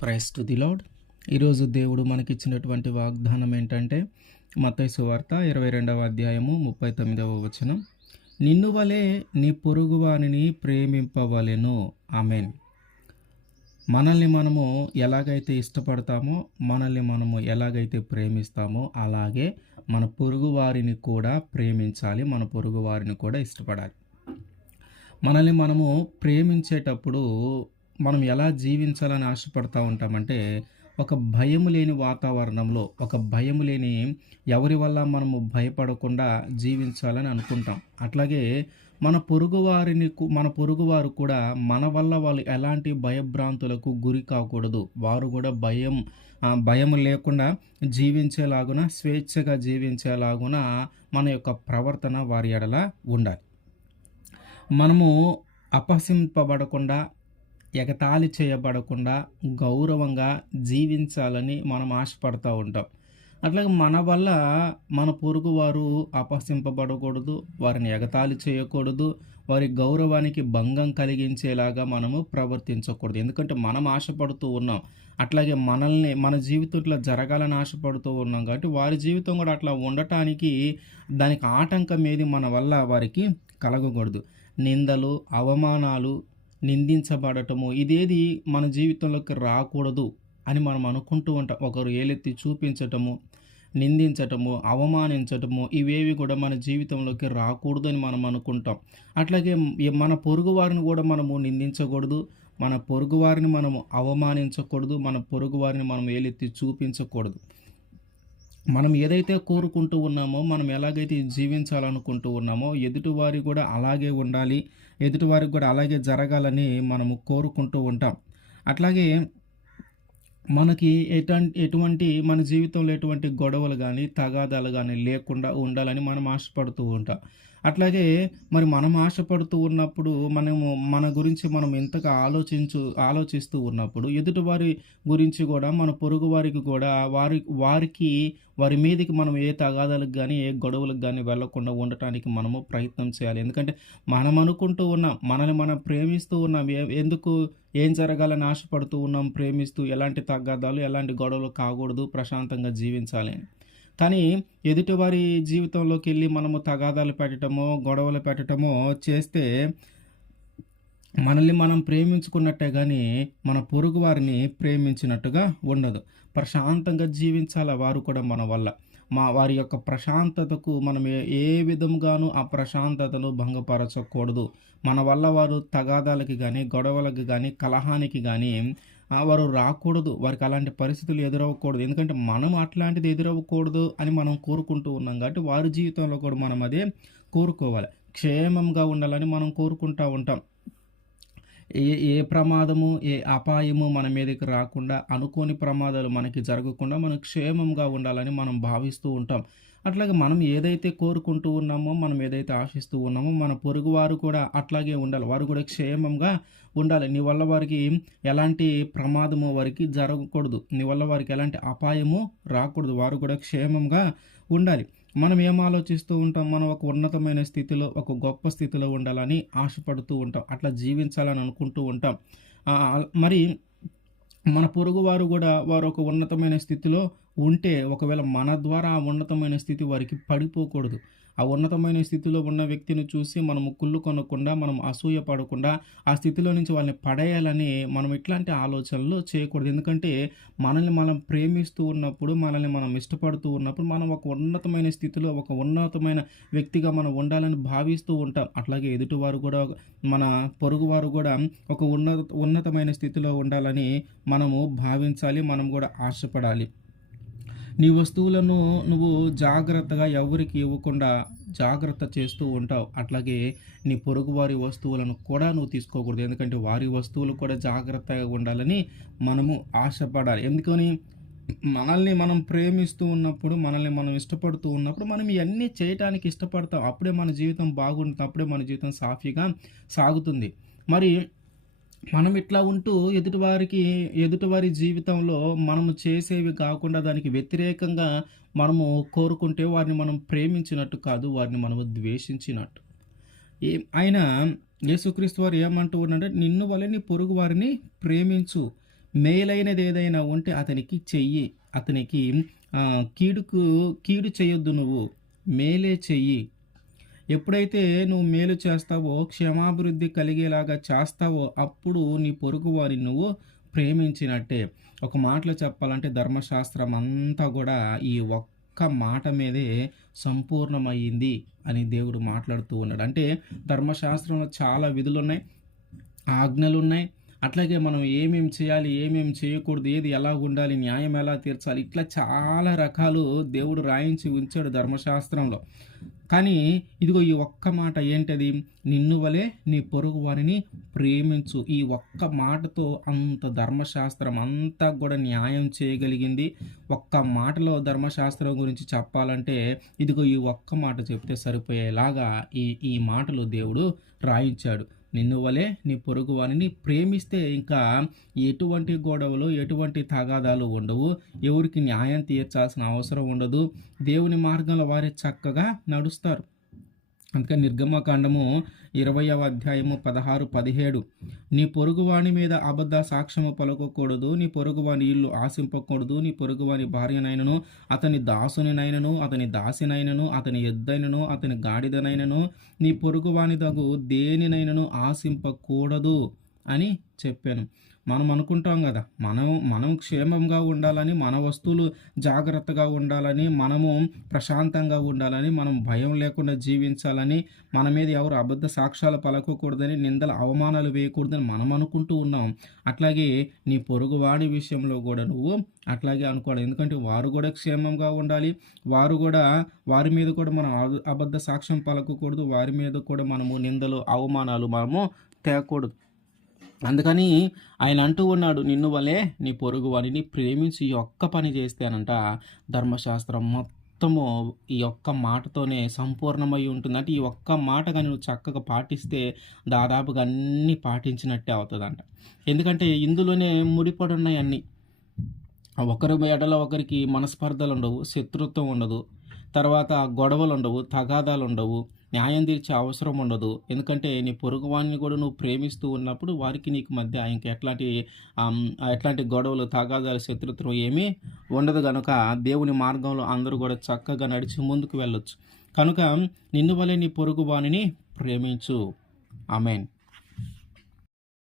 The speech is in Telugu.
ప్రైస్ టు ది లాడ్ ఈరోజు దేవుడు మనకిచ్చినటువంటి వాగ్దానం ఏంటంటే మత్తయి సువార్త ఇరవై రెండవ అధ్యాయము ముప్పై తొమ్మిదవ వచనం. నిన్ను వలె నీ పొరుగువానిని ప్రేమింపవలెను. ఆమెన్. మనల్ని మనము ఎలాగైతే ఇష్టపడతామో మనల్ని మనము ఎలాగైతే ప్రేమిస్తామో అలాగే మన పొరుగు వారిని కూడా ప్రేమించాలి మన పొరుగు వారిని కూడా ఇష్టపడాలి. మనల్ని మనము ప్రేమించేటప్పుడు మనం ఎలా జీవించాలని ఆశపడతా ఉంటామంటే ఒక భయం లేని వాతావరణంలో ఒక భయం లేని ఎవరి వల్ల మనము భయపడకుండా జీవించాలని అనుకుంటాం. అట్లాగే మన పొరుగువారిని కు- మన పొరుగువారు కూడా మన వల్ల వాళ్ళు ఎలాంటి భయభ్రాంతులకు గురి కాకూడదు. వారు కూడా భయం భయం లేకుండా జీవించేలాగున స్వేచ్ఛగా జీవించేలాగున మన యొక్క ప్రవర్తన వారి ఎడల ఉండాలి. మనము అపహసింపబడకుండా ఎగతాళి చేయబడకుండా గౌరవంగా జీవించాలని మనం ఆశపడుతూ ఉంటాం. అట్లాగే మన వల్ల మన పొరుగు వారు అపహసింపబడకూడదు వారిని ఎగతాళి చేయకూడదు వారి గౌరవానికి భంగం కలిగించేలాగా మనము ప్రవర్తించకూడదు. ఎందుకంటే మనం ఆశపడుతూ ఉన్నాం. అట్లాగే మనల్ని మన జీవితంలో జరగాలని ఆశపడుతూ ఉన్నాం కాబట్టి వారి జీవితం కూడా అట్లా ఉండటానికి దానికి ఆటంకం ఏది మన వల్ల వారికి కలగకూడదు. నిందలు అవమానాలు నిందించబడటము. ఇదేది మన జీవితంలోకి రాకూడదు అని మనం అనుకుంటూ ఉంటాం. ఒకరు ఏలెత్తి చూపించటము నిందించటము అవమానించటము ఇవేవి కూడా మన జీవితంలోకి రాకూడదు అని మనం అనుకుంటాం. అట్లాగే మన పొరుగు వారిని కూడా మనము నిందించకూడదు. మన పొరుగు వారిని మనము అవమానించకూడదు. మన పొరుగు వారిని మనం ఏలెత్తి చూపించకూడదు. మనం ఏదైతే కోరుకుంటూ ఉన్నామో మనం ఎలాగైతే జీవించాలనుకుంటూ ఉన్నామో ఎదుటివారి కూడా అలాగే ఉండాలి ఎదుటివారికి కూడా అలాగే జరగాలని మనము కోరుకుంటూ ఉంటాం. అట్లాగే మనకి ఎటువంటి ఎటువంటి మన జీవితంలో ఎటువంటి గొడవలు కానీ తగాదాలు కానీ లేకుండా ఉండాలని మనం ఆశపడుతూ ఉంటాం. అట్లాగే మరి మనం ఆశపడుతూ ఉన్నప్పుడు మనము మన గురించి మనం ఎంతగా ఆలోచించు ఆలోచిస్తూ ఉన్నప్పుడు ఎదుటివారి గురించి కూడా మన పొరుగు వారికి కూడా వారి వారికి వారి మీదకి మనం ఏ తగాదాలకు కానీ ఏ గొడవలకు కానీ వెళ్ళకుండా ఉండటానికి మనము ప్రయత్నం చేయాలి. ఎందుకంటే మనం అనుకుంటూ ఉన్నాం మనల్ని మనం ప్రేమిస్తూ ఉన్నాం ఎందుకు ఏం జరగాలని ఆశపడుతూ ఉన్నాం ప్రేమిస్తూ ఎలాంటి తగాదాలు ఎలాంటి గొడవలు కాకూడదు ప్రశాంతంగా జీవించాలి. కానీ ఎదుటివారి జీవితంలోకి వెళ్ళి మనము తగాదాలు పెట్టడమో గొడవలు పెట్టడమో చేస్తే మనల్ని మనం ప్రేమించుకున్నట్టే కానీ మన పొరుగు వారిని ప్రేమించినట్టుగా ఉండదు. ప్రశాంతంగా జీవించాల వారు కూడా మన వల్ల. మా వారి యొక్క ప్రశాంతతకు మనం ఏ విధముగానూ ఆ ప్రశాంతతను భంగపరచకూడదు. మన వల్ల వారు తగాదాలకి కానీ గొడవలకి కానీ కలహానికి కానీ వారు రాకూడదు. వారికి అలాంటి పరిస్థితులు ఎదురవ్వకూడదు. ఎందుకంటే మనం అట్లాంటిది ఎదురవ్వకూడదు అని మనం కోరుకుంటూ ఉన్నాం కాబట్టి వారి జీవితంలో కూడా మనం అదే కోరుకోవాలి. క్షేమంగా ఉండాలని మనం కోరుకుంటూ ఉంటాం. ఏ ఏ ప్రమాదము ఏ అపాయము మన మీదకి రాకుండా అనుకోని ప్రమాదాలు మనకి జరగకుండా మనం క్షేమంగా ఉండాలని మనం భావిస్తూ ఉంటాం. అట్లాగే మనం ఏదైతే కోరుకుంటూ ఉన్నామో మనం ఏదైతే ఆశిస్తూ ఉన్నామో మన పొరుగు వారు కూడా అట్లాగే ఉండాలి. వారు కూడా క్షేమంగా ఉండాలి. నీ వల్ల వారికి ఎలాంటి ప్రమాదము వారికి జరగకూడదు. నీ వల్ల వారికి ఎలాంటి అపాయము రాకూడదు. వారు కూడా క్షేమంగా ఉండాలి. మనం ఏం ఆలోచిస్తూ ఉంటాం? మనం ఒక ఉన్నతమైన స్థితిలో ఒక గొప్ప స్థితిలో ఉండాలని ఆశపడుతూ ఉంటాం. అట్లా జీవించాలని అనుకుంటూ ఉంటాం. మరి మన పొరుగు వారు కూడా వారు ఒక ఉన్నతమైన స్థితిలో ఉంటే ఒకవేళ మన ద్వారా ఆ ఉన్నతమైన స్థితి వారికి పడిపోకూడదు. ఆ ఉన్నతమైన స్థితిలో ఉన్న వ్యక్తిని చూసి మనము కుళ్ళు కొనకుండా మనం అసూయ పడకుండా ఆ స్థితిలో నుంచి వాళ్ళని పడేయాలని మనం ఇట్లాంటి ఆలోచనలు చేయకూడదు. ఎందుకంటే మనల్ని మనం ప్రేమిస్తూ ఉన్నప్పుడు మనల్ని మనం ఇష్టపడుతూ ఉన్నప్పుడు మనం ఒక ఉన్నతమైన స్థితిలో ఒక ఉన్నతమైన వ్యక్తిగా మనం ఉండాలని భావిస్తూ ఉంటాం. అట్లాగే ఎదుటివారు కూడా మన పొరుగువారు కూడా ఒక ఉన్నత ఉన్నతమైన స్థితిలో ఉండాలని మనము భావించాలి మనం కూడా ఆశపడాలి. నీ వస్తువులను నువ్వు జాగ్రత్తగా ఎవరికి ఇవ్వకుండా జాగ్రత్త చేస్తూ ఉంటావు. అట్లాగే నీ పొరుగువారి వస్తువులను కూడా నువ్వు తీసుకోకూడదు. ఎందుకంటే వారి వస్తువులు కూడా జాగ్రత్తగా ఉండాలని మనము ఆశపడాలి. ఎందుకని? మనల్ని మనం ప్రేమిస్తూ ఉన్నప్పుడు మనల్ని మనం ఇష్టపడుతూ ఉన్నప్పుడు మనం ఇవన్నీ చేయటానికి ఇష్టపడతాం. అప్పుడే మన జీవితం బాగుంటుంది. అప్పుడే మన జీవితం సాఫీగా సాగుతుంది. మరి మనం ఇట్లా ఉంటూ ఎదుటివారికి ఎదుటివారి జీవితంలో మనము చేసేవి కాకుండా దానికి వ్యతిరేకంగా మనము కోరుకుంటే వారిని మనం ప్రేమించినట్టు కాదు వారిని మనము ద్వేషించినట్టు. ఏ ఆయన యేసుక్రీస్తు వారు ఏమంటూ ఉన్నాడంటే నిన్ను వలె నీ పొరుగు వారిని ప్రేమించు. మేలైనది ఏదైనా ఉంటే అతనికి చెయ్యి. అతనికి కీడుకు కీడు చేయొద్దు నువ్వు. మేలే చెయ్యి. ఎప్పుడైతే నువ్వు మేలు చేస్తావో క్షమాభివృద్ధి కలిగేలాగా చేస్తావో అప్పుడు నీ పొరుగు వారిని నువ్వు ప్రేమించినట్టే. ఒక మాటలో చెప్పాలంటే ధర్మశాస్త్రం అంతా కూడా ఈ ఒక్క మాట మీదే సంపూర్ణమైంది అని దేవుడు మాట్లాడుతూ ఉన్నాడు. అంటే ధర్మశాస్త్రంలో చాలా విధులు ఉన్నాయి ఆజ్ఞలు ఉన్నాయి అట్లాగే మనం ఏమేం చేయాలి ఏమేం చేయకూడదు ఏది ఎలా ఉండాలి న్యాయం ఎలా తీర్చాలి ఇట్లా చాలా రకాలు దేవుడు రాయించి ఉంచాడు ధర్మశాస్త్రంలో. కానీ ఇదిగో ఈ ఒక్క మాట ఏంటది? నిన్ను వలే నీ పొరుగు వారిని ప్రేమించు. ఈ ఒక్క మాటతో అంత ధర్మశాస్త్రం అంతా కూడా న్యాయం చేయగలిగింది. ఒక్క మాటలో ధర్మశాస్త్రం గురించి చెప్పాలంటే ఇదిగో ఈ ఒక్క మాట చెప్తే సరిపోయేలాగా ఈ ఈ మాటలు దేవుడు రాయించాడు. నిన్ను వలె నీ పొరుగు వారిని ప్రేమిస్తే ఇంకా ఎటువంటి గొడవలు ఎటువంటి తగాదాలు ఉండవు. ఎవరికి న్యాయం తీర్చాల్సిన అవసరం ఉండదు. దేవుని మార్గంలో వారి చక్కగా నడుస్తారు. అందుకని నిర్గమకాండము ఇరవయవ అధ్యాయము పదహారు పదిహేడు. నీ పొరుగువాని మీద అబద్ధ సాక్ష్యము పలకకూడదు నీ పొరుగువాని ఇల్లు ఆశింపకూడదు నీ పొరుగువాని భార్యనైనను అతని దాసునినైనను అతని దాసినైనను అతని ఎద్దైనను అతని గాడిదనైనను నీ పొరుగువాని తగు దేనినైనను ఆశింపకూడదు అని చెప్పాను. మనం అనుకుంటాం కదా మనం మనం క్షేమంగా ఉండాలని మన వస్తువులు జాగ్రత్తగా ఉండాలని మనము ప్రశాంతంగా ఉండాలని మనం భయం లేకుండా జీవించాలని మన మీద ఎవరు అబద్ధ సాక్ష్యాలు పలకకూడదని నిందల అవమానాలు వేయకూడదని మనం అనుకుంటూ ఉన్నాం. అట్లాగే నీ పొరుగువాడి విషయంలో కూడా నువ్వు అట్లాగే అనుకోవాలి. ఎందుకంటే వారు కూడా క్షేమంగా ఉండాలి. వారు కూడా వారి మీద కూడా మనం అబ- అబద్ధ సాక్ష్యం పలకకూడదు. వారి మీద కూడా మనము నిందలు అవమానాలు మనము తేకూడదు. అందుకని ఆయన అంటూ ఉన్నాడు నిన్ను వలే నీ పొరుగు వాడిని ప్రేమించి ఈ ఒక్క పని చేస్తేనంట ధర్మశాస్త్రం. మొత్తము ఈ ఒక్క మాటతోనే సంపూర్ణమై ఉంటుంది. అంటే ఈ ఒక్క మాట కానీ నువ్వు చక్కగా పాటిస్తే దాదాపుగా అన్నీ పాటించినట్టే అవుతుందంట. ఎందుకంటే ఇందులోనే ముడిపడి ఉన్నాయి అన్నీ. ఒకరి ఎడల ఒకరికి మనస్పర్ధలు ఉండవు శత్రుత్వం ఉండదు. తర్వాత గొడవలు ఉండవు తగాదాలు ఉండవు న్యాయం తీర్చే అవసరం ఉండదు. ఎందుకంటే నీ పొరుగువాడిని కూడా నువ్వు ప్రేమిస్తూ ఉన్నప్పుడు వారికి నీకు మధ్య ఇంక ఎట్లాంటి ఎట్లాంటి గొడవలు తగాదాలు శత్రుత్వం ఏమీ ఉండదు కనుక దేవుని మార్గంలో అందరూ కూడా చక్కగా నడిచి ముందుకు వెళ్ళొచ్చు. కనుక నిన్ను వలె నీ పొరుగు వాణిని ప్రేమించు. ఆమెన్.